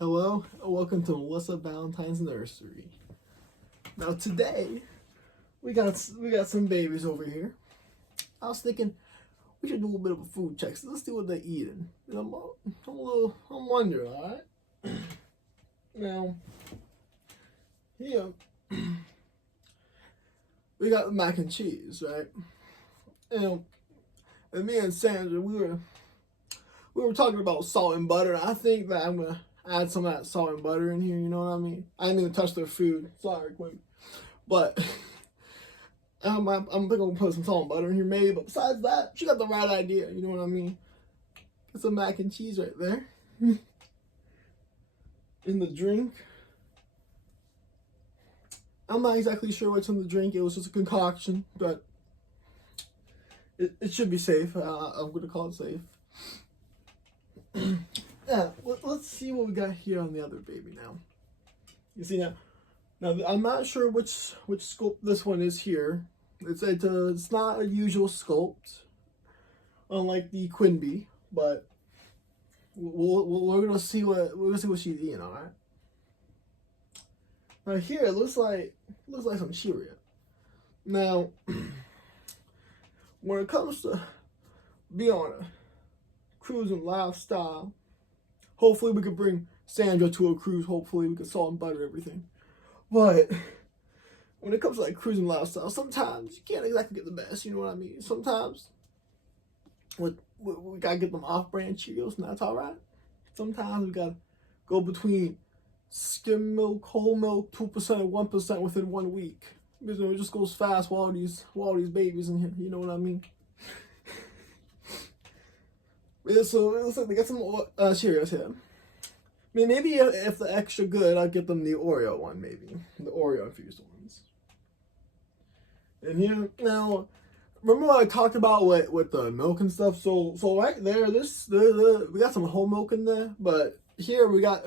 Hello, and welcome to Melissa Valentine's Nursery. Now today, we got some babies over here. I was thinking we should do a little bit of a food check. So let's see what they're eating. And I'm wondering, all right. Now, here we got the mac and cheese, right? And me and Sandra, we were talking about salt and butter. I think that I'm gonna add some of that salt and butter in here. You know what I mean? I didn't even touch their food. Sorry, Quinn. But I'm gonna put some salt and butter in here, maybe. But besides that, she got the right idea. You know what I mean? Get some mac and cheese right there. In the drink. I'm not exactly sure what's in the drink. It was just a concoction, but it should be safe. I'm gonna call it safe. Yeah, let's see what we got here on the other baby now. You see now I'm not sure which sculpt this one is here. It's not a usual sculpt, unlike the Quinby, but we're gonna see what she's eating. All right. Now here it looks like some Cheerio. Now, when it comes to being on a cruising lifestyle, hopefully we could bring Sandra to a cruise. Hopefully we could salt and butter everything. But when it comes to like cruising lifestyle, sometimes you can't exactly get the best. You know what I mean? Sometimes we gotta get them off-brand Cheerios, and that's all right. Sometimes we gotta go between skim milk, whole milk, 2%, 1% within 1 week. Because it just goes fast with all these babies in here. You know what I mean? Yeah, so it looks like they got some Cheerios here. I mean, maybe if they're extra good, I'll get them the Oreo one, maybe. The Oreo infused ones. And here, now, remember what I talked about with the milk and stuff? So right there, we got some whole milk in there, but here we got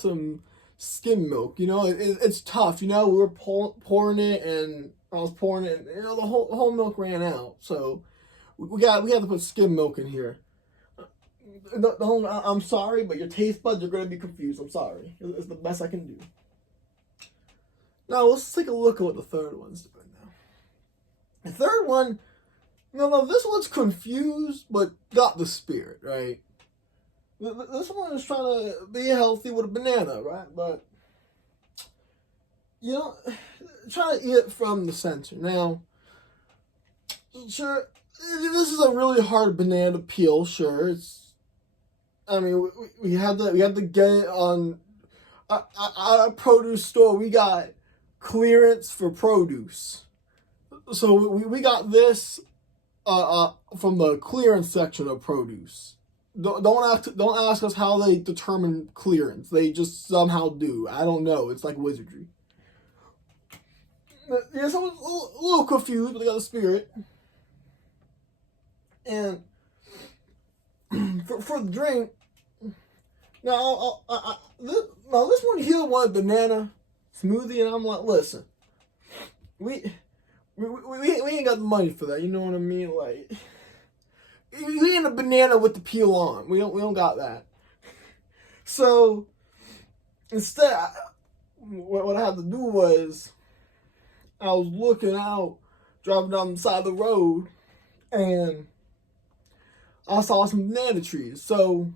some skim milk. You know, it's tough. You know, we were pouring it, and I was pouring it, and, you know, the whole milk ran out. So we had to put skim milk in here. I'm sorry, but your taste buds are going to be confused. I'm sorry. It's the best I can do. Now, let's take a look at what the third one's doing now. The third one, no, this one's confused, but got the spirit, right? This one is trying to be healthy with a banana, right? But, you know, trying to eat it from the center. Now, sure, this is a really hard banana to peel, sure. I mean, we had to get it on at a produce store. We got clearance for produce, so we got this from the clearance section of produce. Don't ask us how they determine clearance. They just somehow do. I don't know. It's like wizardry. Yeah, so I was a little confused, but they got the spirit. And for the drink, now this one here wanted banana smoothie, and I'm like, listen, we ain't got the money for that. You know what I mean? Like, we ain't a banana with the peel on. We don't got that. So instead, what I had to do was I was looking out, driving down the side of the road, and I saw some banana trees. So,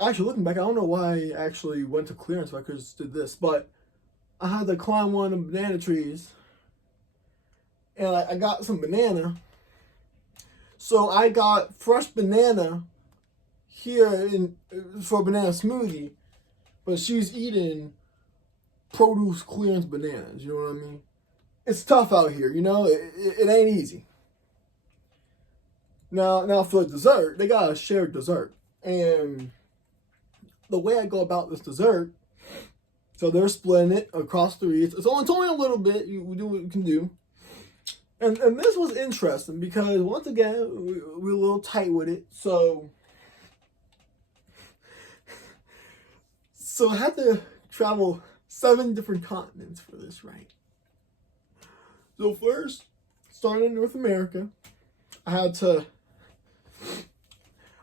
actually, looking back, I don't know why I actually went to clearance if I could have just did this, but I had to climb one of the banana trees, and I got some banana. So I got fresh banana here for a banana smoothie, but she's eating produce clearance bananas. You know what I mean? It's tough out here, you know? It ain't easy. Now for dessert, they got a shared dessert. And the way I go about this dessert, so they're splitting it across 3. It's only a little bit. We do what we can do. And this was interesting because, once again, we're a little tight with it. So I had to travel 7 different continents for this, right? So first, starting in North America, I had to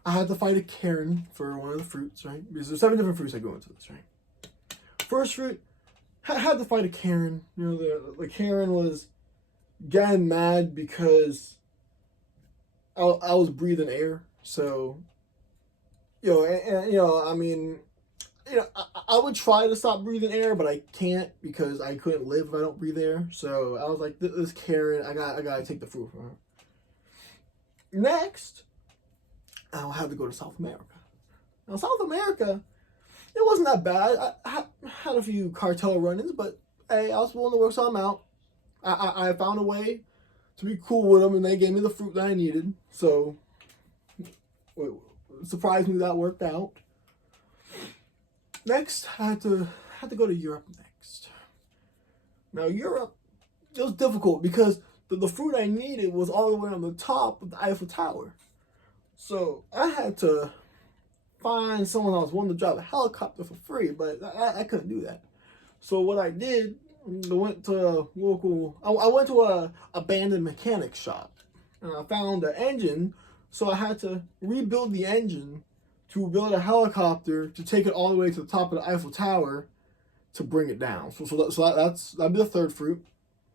I had to fight a Karen for one of the fruits, right? Because there's 7 different fruits that go into this, right? First fruit, I had to fight a Karen. You know, the Karen was getting mad because I was breathing air. So, you know, I mean, you know, I would try to stop breathing air, but I can't because I couldn't live if I don't breathe air. So I was like, this Karen, I gotta take the fruit from her. Next, I'll have to go to South America. Now, South America, it wasn't that bad. I had a few cartel run-ins, but hey, I was willing to work something out. I found a way to be cool with them, and they gave me the fruit that I needed. So, it surprised me that worked out. Next, I had to go to Europe next. Now, Europe, it was difficult because the fruit I needed was all the way on the top of the Eiffel Tower. So, I had to find someone else willing to drive a helicopter for free, but I couldn't do that. So, what I did, I went to a abandoned mechanic shop, and I found an engine, so I had to rebuild the engine to build a helicopter to take it all the way to the top of the Eiffel Tower to bring it down. That'd be the third fruit.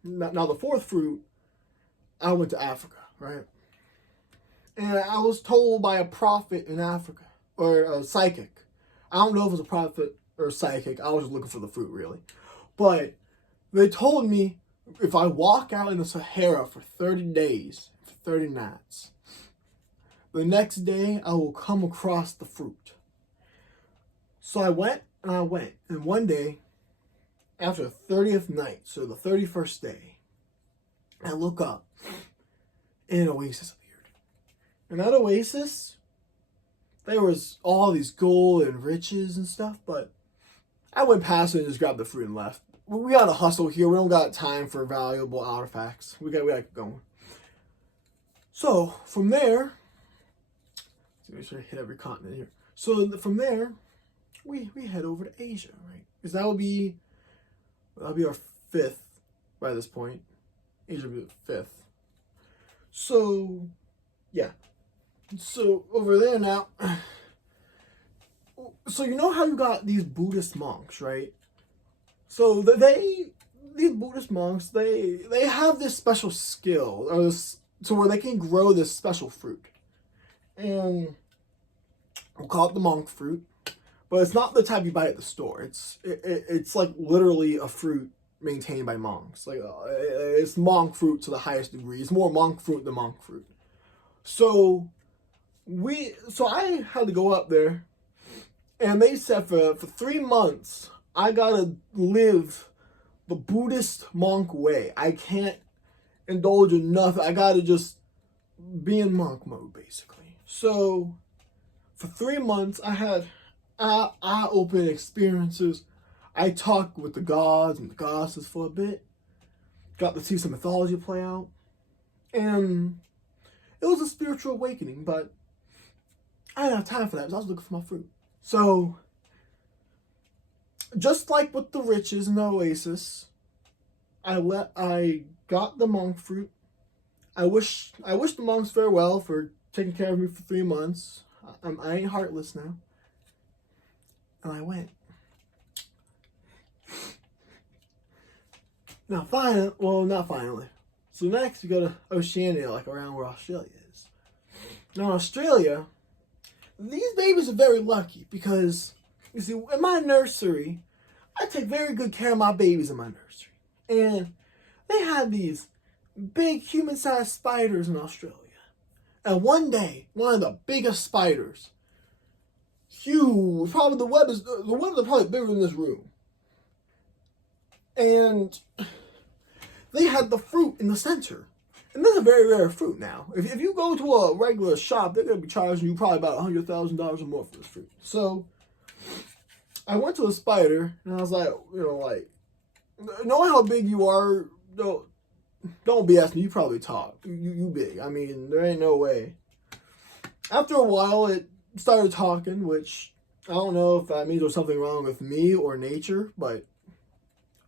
Now the fourth fruit, I went to Africa, right? And I was told by a prophet in Africa, or a psychic. I don't know if it was a prophet or a psychic. I was just looking for the fruit, really. But they told me if I walk out in the Sahara for 30 days, for 30 nights, the next day I will come across the fruit. So I went. And one day, after the 30th night, so the 31st day, I look up and an oasis appeared. And that oasis, there was all these gold and riches and stuff, but I went past it and just grabbed the fruit and left. We gotta hustle here. We don't got time for valuable artifacts. We gotta keep going. So from there, make sure I hit every continent here. So from there, we head over to Asia, right? Because that'll be our 5th by this point. Asia will be the 5th. So yeah. So over there now. So you know how you got these Buddhist monks, right? So these Buddhist monks, they have this special skill, or this, so where they can grow this special fruit, and we'll call it the monk fruit, but it's not the type you buy at the store. It's like literally a fruit maintained by monks. Like it's monk fruit to the highest degree. It's more monk fruit than monk fruit. So I had to go up there, and they said for 3 months I gotta live the Buddhist monk way. I can't indulge in nothing. I gotta just be in monk mode, basically. So for 3 months, I had eye-opening experiences. I talked with the gods and the goddesses for a bit. Got to see some mythology play out. And it was a spiritual awakening, but I didn't have time for that because I was looking for my fruit. So, just like with the riches in the oasis, I got the monk fruit. I wish the monks farewell for taking care of me for 3 months. I ain't heartless now. And I went. Now not finally. So next we go to Oceania, like around where Australia is. Now in Australia, these babies are very lucky because, you see, in my nursery, I take very good care of my babies in my nursery. And they had these big human-sized spiders in Australia. And one day, one of the biggest spiders, huge, probably the webs are probably bigger than this room. And they had the fruit in the center. And this is a very rare fruit now. If you go to a regular shop, they're going to be charging you probably about $100,000 or more for this fruit. So I went to a spider, and I was like, knowing how big you are, don't BS me, you probably talk. You big. I mean, there ain't no way. After a while, it started talking, which I don't know if that means there's something wrong with me or nature, but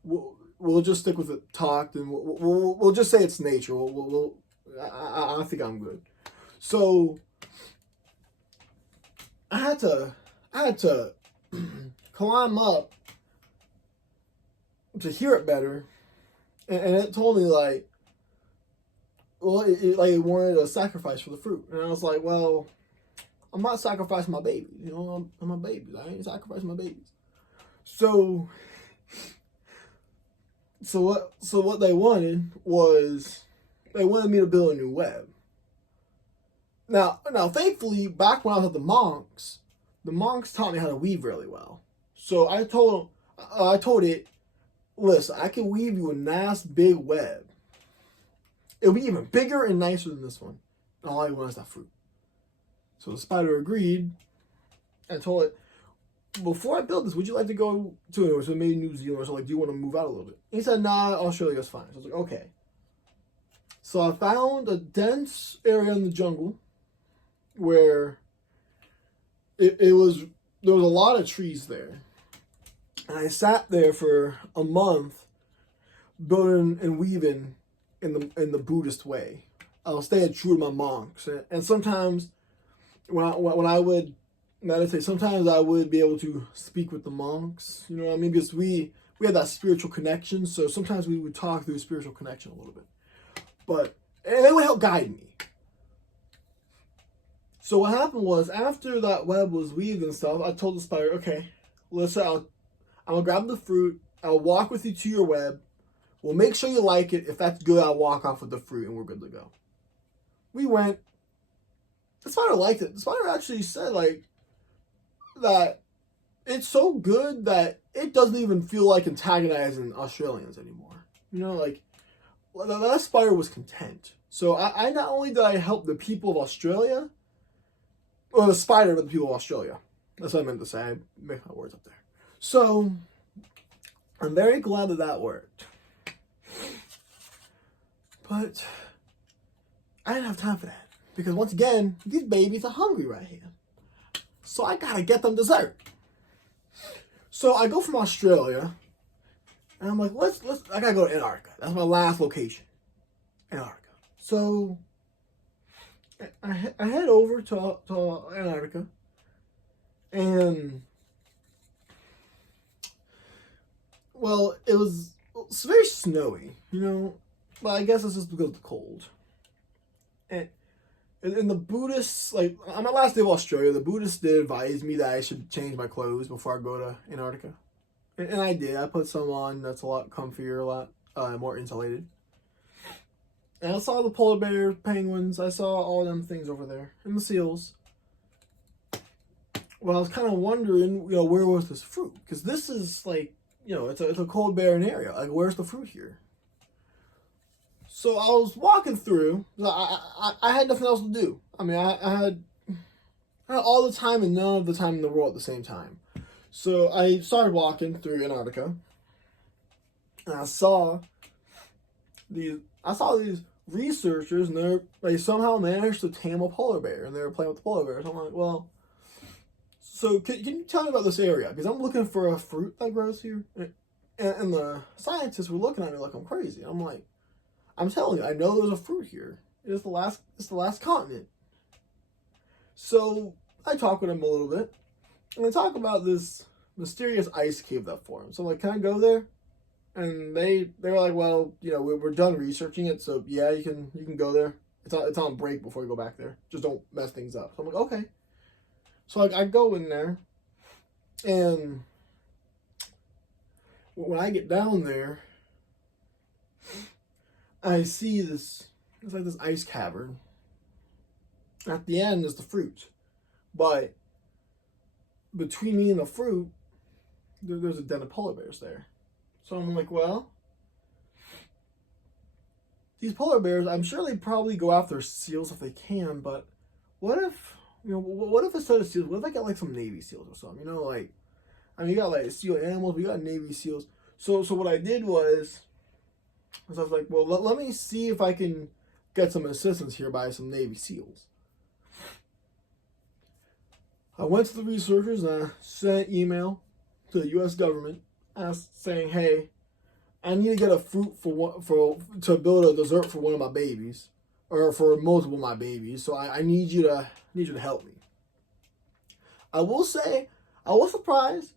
we'll just stick with it. Talked, and we'll just say it's nature. I think I'm good. So I had to climb up to hear it better, and it told me like, well, it wanted a sacrifice for the fruit, and I was like, well, I'm not sacrificing my babies, you know, I'm a baby. I ain't sacrificing my babies. So what they wanted was they wanted me to build a new web. Now, thankfully, back when I was at the monks taught me how to weave really well. So I told it, listen, I can weave you a nice big web. It'll be even bigger and nicer than this one. And all I want is that fruit. So the spider agreed. I told it, before I build this, would you like to go to anywhere? So maybe New Zealand or something. Like, do you want to move out a little bit? He said, nah, Australia's fine. So I was like, okay. So I found a dense area in the jungle where there was a lot of trees there. And I sat there for a month building and weaving in the Buddhist way. I was staying true to my monks. And sometimes when I would meditate, sometimes I would be able to speak with the monks, you know what I mean? Because we had that spiritual connection, so sometimes we would talk through spiritual connection a little bit. And they would help guide me. So what happened was, after that web was weaved and stuff, I told the spider, okay, listen, I'm going to grab the fruit, I'll walk with you to your web, we'll make sure you like it, if that's good, I'll walk off with the fruit and we're good to go. We went, the spider liked it. The spider actually said, like, that it's so good that it doesn't even feel like antagonizing Australians anymore. You know, like, that spider was content. So I not only did I help the people of Australia, or the spider, but the people of Australia. That's what I meant to say. I make my words up there. So I'm very glad that worked. But I didn't have time for that. Because once again, these babies are hungry right here. So I gotta get them dessert. So I go from Australia, and I'm like, I gotta go to Antarctica. That's my last location. Antarctica. So I head over to Antarctica, and well, it's very snowy, you know, but I guess it's just because of the cold. And the Buddhists, like, on my last day of Australia, the Buddhists did advise me that I should change my clothes before I go to Antarctica. And I did. I put some on that's a lot comfier, a lot more insulated. And I saw the polar bears, penguins, I saw all them things over there, and the seals. Well, I was kind of wondering, you know, where was this fruit? Because this is, like, you know, it's a cold, barren area. Like, where's the fruit here? So I was walking through. I had nothing else to do. I mean, I had all the time and none of the time in the world at the same time. So I started walking through Antarctica, and I saw these researchers, and they somehow managed to tame a polar bear, and they were playing with the polar bears. I'm like, well, so can you tell me about this area? Because I'm looking for a fruit that grows here, and the scientists were looking at me like I'm crazy. I'm like, I'm telling you, I know there's a fruit here. It's the last continent. So I talk with them a little bit, and they talk about this mysterious ice cave that formed. So I'm like, can I go there? And they were like, well, you know, we're done researching it, so yeah, you can go there. It's on break before you go back there. Just don't mess things up. So I'm like, okay. So I go in there, and when I get down there, I see it's like this ice cavern. At the end is the fruit, but between me and the fruit, there's a den of polar bears there. So I'm like, well, these polar bears, I'm sure they probably go after seals if they can, but what if instead of seals, what if I got like some Navy SEALs or something? You know, like, I mean, you got like SEAL animals, we got Navy SEALs. So what I did was I was like, well, let me see if I can get some assistance here by some Navy SEALs. I went to the researchers and I sent an email to the U.S. government saying, hey, I need to get a fruit to build a dessert for one of my babies, or for multiple of my babies. So I need you to help me. I will say, I was surprised.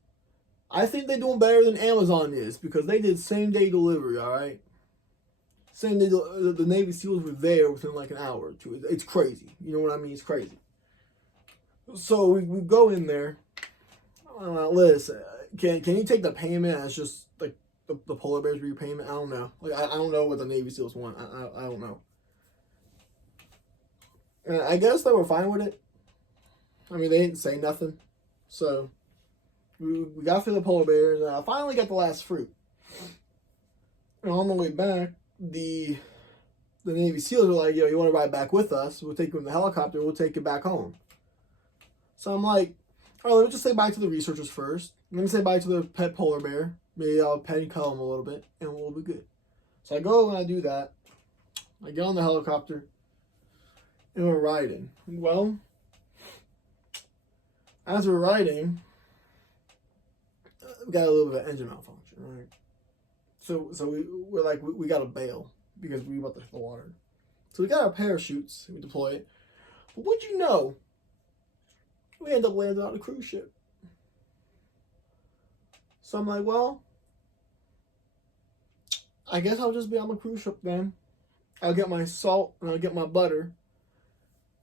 I think they're doing better than Amazon is because they did same day delivery, all right? Same day, the Navy SEALs were there within like an hour or two. It's crazy. You know what I mean? It's crazy. So we go in there. Listen, can you take the payment as just like the polar bears repayment? I don't know. Like I don't know what the Navy SEALs want. I don't know. And I guess they were fine with it. I mean, they didn't say nothing. So we got through the polar bears, and I finally got the last fruit. And on the way back, the Navy SEALs were like, yo, you want to ride back with us? We'll take you in the helicopter. We'll take you back home. So I'm like, all right, let me just say bye to the researchers first. Let me say bye to the pet polar bear. Maybe I'll pet and cuddle him a little bit, and we'll be good. So I go and I do that. I get on the helicopter, and we're riding. Well, as we're riding, we got a little bit of engine malfunction, right? So we're like, we got to bail because we about to hit the water. So we got our parachutes, we deploy it. But what'd you know? We end up landing on a cruise ship. So I'm like, well, I guess I'll just be on the cruise ship then. I'll get my salt and I'll get my butter.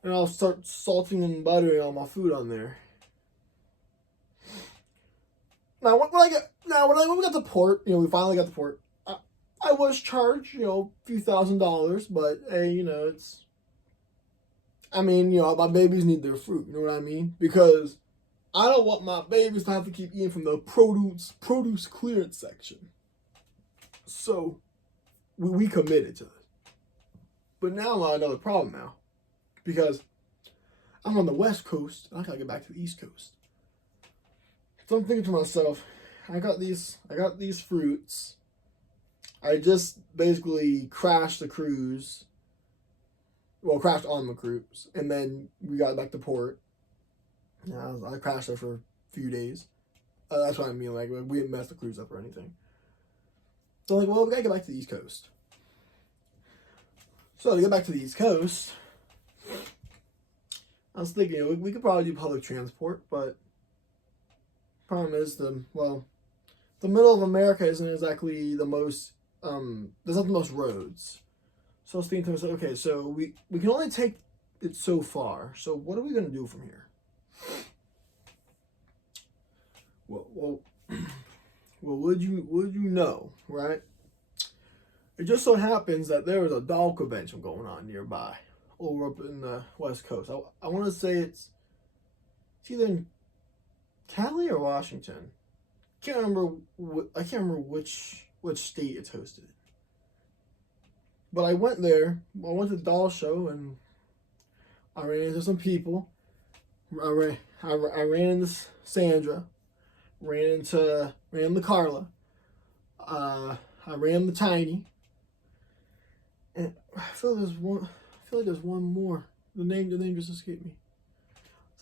And I'll start salting and buttering all my food on there. Now, when we got to port, we finally got to port. I was charged, a few $1,000s, but hey, my babies need their fruit. You know what I mean? Because I don't want my babies to have to keep eating from the produce clearance section. So we committed to this. But now I got another problem now, because I'm on the West Coast and I gotta get back to the East Coast. So I'm thinking to myself, I got these fruits. I just basically crashed the cruise. Well, crashed on the cruise, and then we got back to port. Yeah, I crashed there for a few days. That's what I mean. Like, we didn't mess the cruise up or anything. So I'm like, well, we gotta get back to the East Coast. So to get back to the East Coast, I was thinking we could probably do public transport, but problem is the middle of America isn't exactly the most. There's not the most roads. So I was thinking to myself, okay, so we can only take it so far. So what are we gonna do from here? Well, would you know, right? It just so happens that there is a doll convention going on nearby, over up in the West Coast. I want to say it's either in Cali or Washington. I can't remember which state it's hosted. But I went there. I went to the doll show and I ran into some people. I ran into Sandra. Ran into Carla. I ran into Tiny. And I feel like there's one more. The name just escaped me.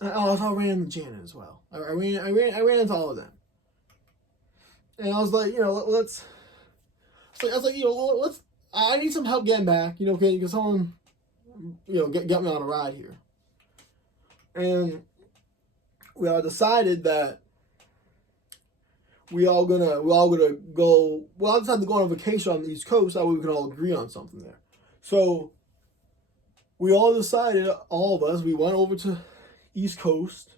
I ran into Janet as well. I ran into all of them. And I was like, let's. I need some help getting back. Can someone, get me on a ride here? And we all decided that we all gonna go. Well, I decided to go on a vacation on the East Coast. That way we can all agree on something there. So we all decided, all of us, we went over to East Coast.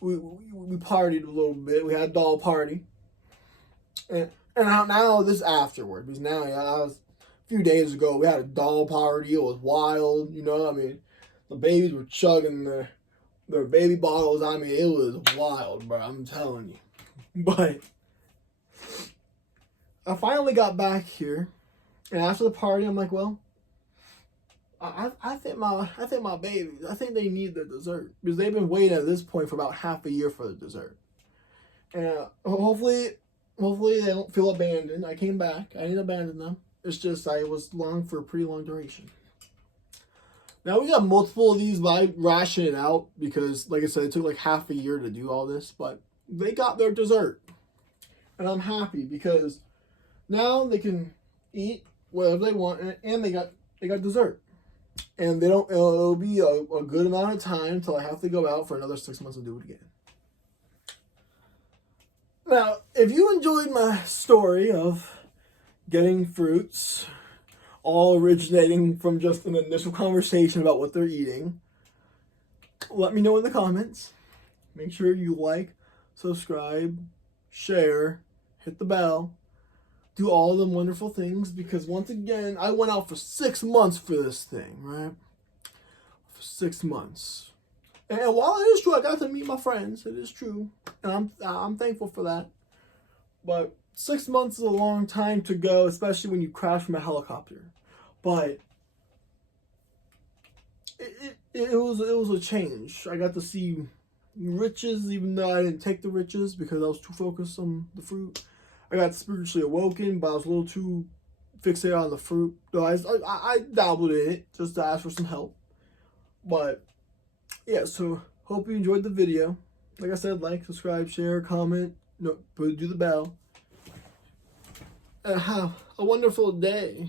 We partied a little bit. We had a doll party. And now this is afterward. Because now, a few days ago, we had a doll party. It was wild. The babies were chugging their baby bottles. It was wild, bro. I'm telling you. But I finally got back here. And after the party, I'm like, well, I think my babies, I think they need the dessert. Because they've been waiting at this point for about half a year for the dessert. And hopefully they don't feel abandoned. I came back. I didn't abandon them. It's just I was long for a pretty long duration. Now we got multiple of these, but I ration it out because, like I said, it took like half a year to do all this. But they got their dessert. And I'm happy because now they can eat whatever they want, and they got dessert. And they don't. It'll be a good amount of time until I have to go out for another 6 months and do it again. Now, if you enjoyed my story of getting fruits, all originating from just an initial conversation about what they're eating, let me know in the comments. Make sure you like, subscribe, share, hit the bell, do all them wonderful things, because once again, I went out for 6 months for this thing, right? For 6 months. And while it is true, I got to meet my friends. It is true. And I'm thankful for that. But 6 months is a long time to go, especially when you crash from a helicopter. But it was a change. I got to see riches, even though I didn't take the riches because I was too focused on the fruit. I got spiritually awoken, but I was a little too fixated on the fruit. Though I dabbled in it just to ask for some help. But yeah, so hope you enjoyed the video. Like I said, like, subscribe, share, comment, do the bell. And have a wonderful day.